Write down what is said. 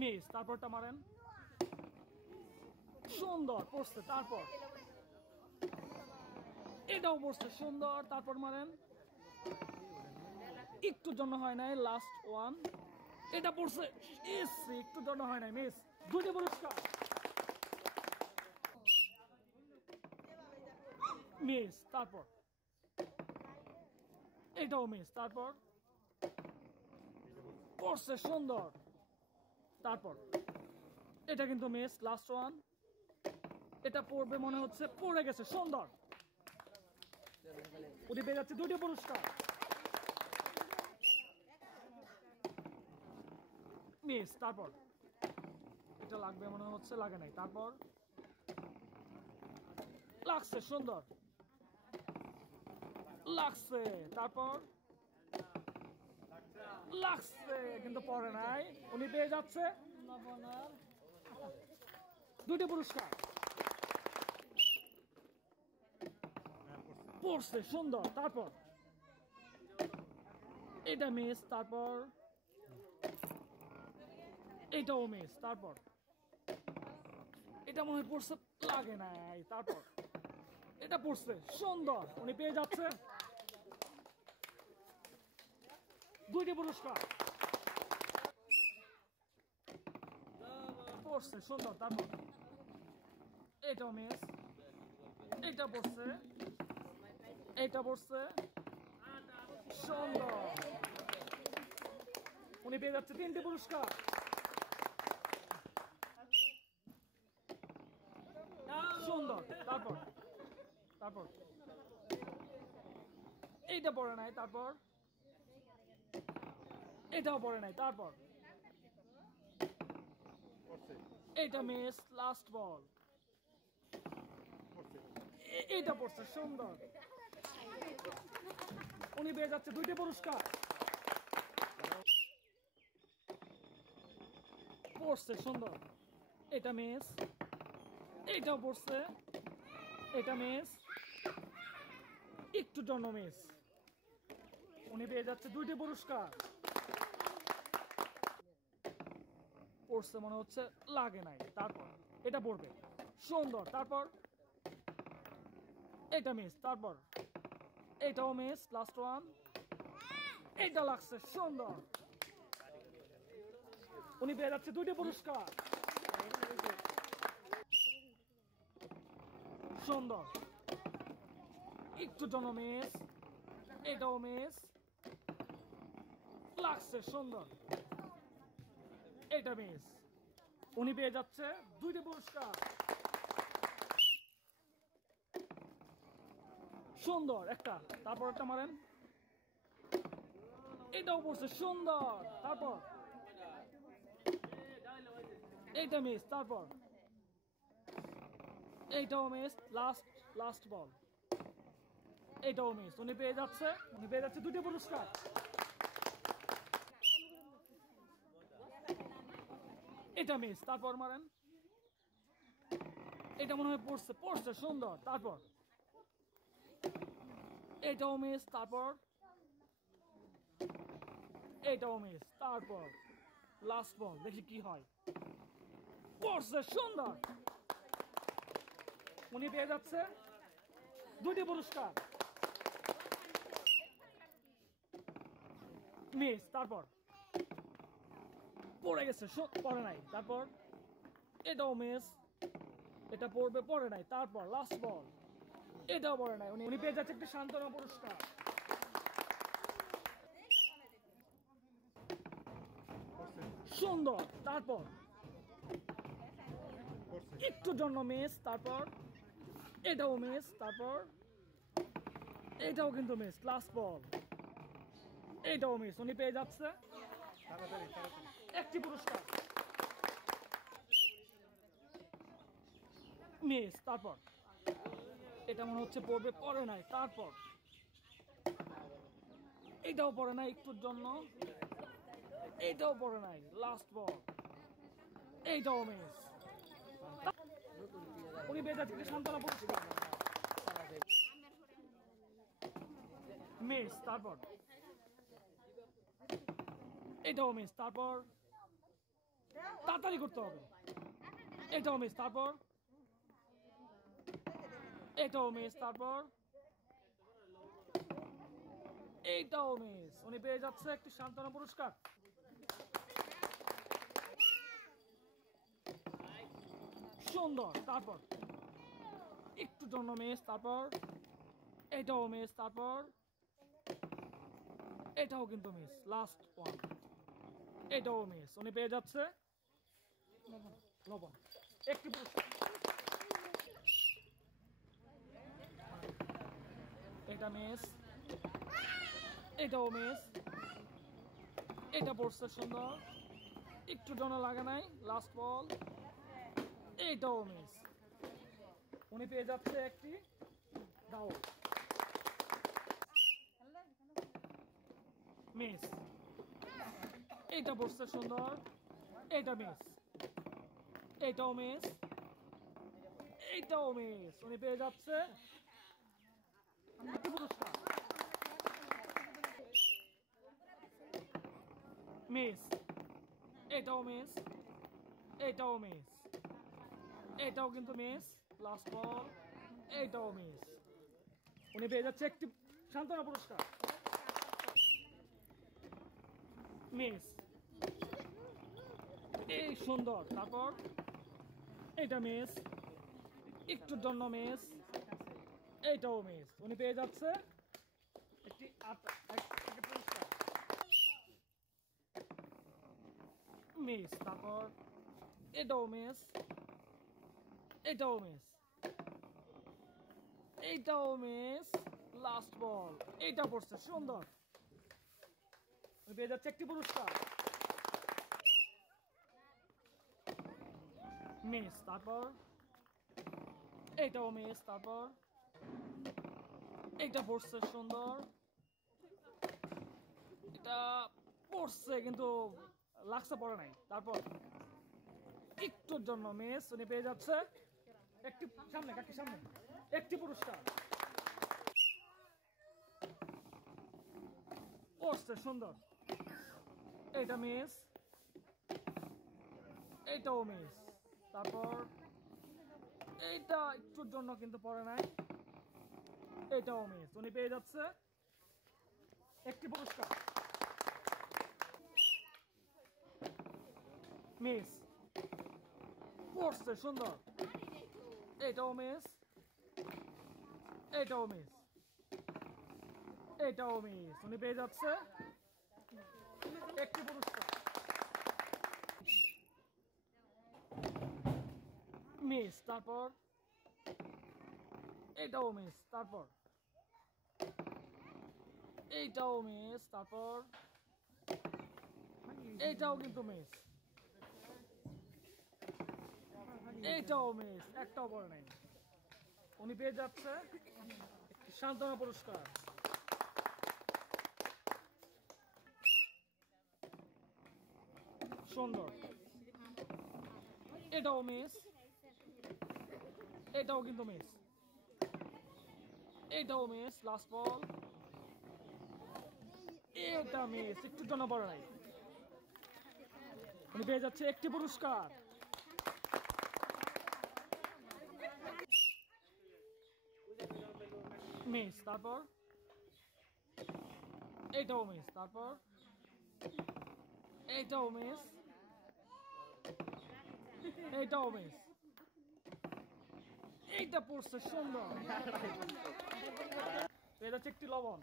Miss, তারপরটা মারেন, সুন্দর পড়ছে, তারপর এটাও পড়ছে সুন্দর, তারপর মারেন, একটুর জন্য হয় নাই, লাস্ট ওয়ান, এটা পড়ছে, একটুর জন্য হয় নাই, মিস, দুটি পুরস্কার। মিস, তারপর এটাও মিস, তারপর পড়ছে সুন্দর, তারপর এটা কিন্তু মিস, লাস্ট ওয়ান, এটা পড়বে মনে হচ্ছে, পড়ে গেছে, সুন্দর, উনি পেয়ে যাচ্ছে দুটি পুরস্কার। মিস, তারপর এটা লাগবে মনে হচ্ছে, লাগে নাই, তারপর লাগছে, সুন্দর লাগছে, তারপর লাগছে কিন্তু পড়ে নাই, উনি পেয়ে যাচ্ছে দুটি পুরস্কার। পড়ছে সুন্দর, তারপর এটা মিস, তারপর এটাও মিস, তারপর এটা মনে হয় পড়ছে, লাগে নাই, তারপর এটা পড়ছে সুন্দর, উনি পেয়ে যাচ্ছে দুইটি পুরস্কার। পড়ছে সুন্দর, তারপর এটাও মিস, এটা পড়ছে, এটা পড়ছে সুন্দর, উনি পেয়ে যাচ্ছে তিনটি পুরস্কার। সুন্দর, তারপর তারপর এইটা পড়ে নাই, তারপর এটাও পড়ে নাই, তারপর এইটা মিস, লাস্ট বল, এইটা পড়ছে সুন্দর, উনি পেয়ে যাচ্ছে দুইটি পুরস্কার। পড়ছে সুন্দর, এটা মিস, এইটাও পড়ছে, এটা মিস, একটু জন্য মিস, উনি পেয়ে যাচ্ছে দুইটি পুরস্কার। পড়ছে মনে হচ্ছে, লাগে নাই, তারপর এটা পড়বে সুন্দর, তারপর এটা মিস, তারপর এটাও মিস, লাস্ট ওয়ান, এটা লাগছে সুন্দর, উনি পেয়ে যাচ্ছে দুইটি পুরস্কার। সুন্দর, একটু জন্য মিস, এটাও মিস, লাগছে সুন্দর, এটা মিস, উনি পেয়ে যাচ্ছে দুইটি পুরস্কার। সুন্দর একটা, তারপর একটা মারেন, এটাও পড়ছে সুন্দর, তারপর এইটা মিস, তারপর এইটাও মিস, লাস্ট বল, এইটাও মিস, উনি পেয়ে যাচ্ছে দুটি পুরস্কার। এটা মিস, তারপর মারেন, এটা মনে হয় পড়ছে সুন্দর, তারপর এটাও মিস, তারপর এটাও মিস, তারপর লাস্ট বল, দেখি কি হয়, পড়ছে সুন্দর, উনি পেয়ে যাচ্ছে দুটি পুরস্কার। মিস, তারপর পড়ে গেছে, পড়ে নাই, তারপর এটাও মিস, এটা পড়বে, পড়ে নাই, তারপর লাস্ট বল, এটাও পড়ে নাই, উনি পেয়ে যাচ্ছে একটি সান্ত্বনা পুরস্কার। সুন্দর, তারপর একটুর জন্য মিস, তারপর এটাও মিস, তারপর এটাও কিন্তু মিস, লাস্ট বল, এটাও মিস, উনি পেয়ে যাচ্ছে একটি পুরস্কার। মিস, তারপর এটা মনে হচ্ছে পড়বে, পড়ে নাই, তারপর এটাও পড়ে নাই, একটুর জন্য, এটাও পড়ে নাই, লাস্ট বল, এইটাও মিস, উনি পেয়ে যাচ্ছে সান্ত্বনা পুরস্কার। মিস, তারপর এটাও মিস, তারপর তাড়াতাড়ি করতে হবে। এটাও মিস, তারপর এটাও মিস, তারপর এইটাও মিস। উনি পেয়ে যাচ্ছে একটি সান্ত্বনা পুরস্কার। সুন্দর, তারপর একটু জন্য মিস, তারপর এটাও মিস, তারপর এটাও কিন্তু মিস। লাস্ট ওয়ান, এটাও মিস। উনি পেয়ে যাচ্ছে লবণ, একটি পুরস্কার। এটা মিস, এটাও মিস, এটা পড়ছে সুন্দর, একটু জন্য লাগে নাই। লাস্ট বল, এইটাও মিস। উনি পেয়ে যাচ্ছে একটি দাও। মিস, এইটা পড়ছে সুন্দর, এইটা মিস, এইটাও মিস, এইটাও মিস। উনি পেয়ে যাচ্ছে একটি পুরস্কার। মিস, এটাও মিস, এটাও মিস, এটাও কিন্তু মিস। লাস্ট বল, এইটাও মিস। উনি পেয়ে যাচ্ছে একটি সান্ত্বনা পুরস্কার। মিস, এই সুন্দর, তারপর এটা মিস, একটুর জন্য মিস, এইটাও মিস। উনি পেয়ে যাচ্ছে একটি পুরস্কার। মিস, তারপর এটাও মিস, এটাও মিস, এইটাও মিস। লাস্ট বল, এইটা পড়ছে সুন্দর। উনি পেয়ে যাচ্ছে একটি পুরস্কার। মিস, তারপর এইটাও মিস, তারপর এইটা পড়ছে সুন্দর, এটা পড়ছে কিন্তু লাগছে পড়ে নাই। তারপর একটুর জন্য মিস। উনি পেয়ে যাচ্ছে একটি সামনে একটি পুরস্কার। পড়ছে সুন্দর, এইটা মিস, এইটাও মিস, তারপর এইটা একটুর জন্য কিন্তু পড়ে নাই, এইটাও মিস। উনি পেয়ে যাচ্ছে একটি পুরস্কার। মিস, পড়ছে সুন্দর, এইটাও মিস, এইটাও মিস, এইটাও মিস। উনি পেয়ে যাচ্ছে একটি পুরস্কার। মিস, তারপর এইটাও মিস, তারপর এইটাও মিস, তারপর এইটাও কিন্তু মিস, এইটাও মিস, একটাও পড়ে নাই। উনি পেয়ে যাচ্ছে সান্ত্বনা পুরস্কার। সুন্দর, এটাও মিস, এটাও কিন্তু মিস, এইটাও মিস। লাস্ট বল, এটা মিস, একটু জন্য পড়ে নাই। উনি পেয়ে যাচ্ছে একটি পুরস্কার। মিস, তারপর এইটাও মিস, তারপর এইটাও মিস, এইটাও মিস, এইটা পড়ছে সুন্দর। পেয়ে যাচ্ছে একটি লবণ।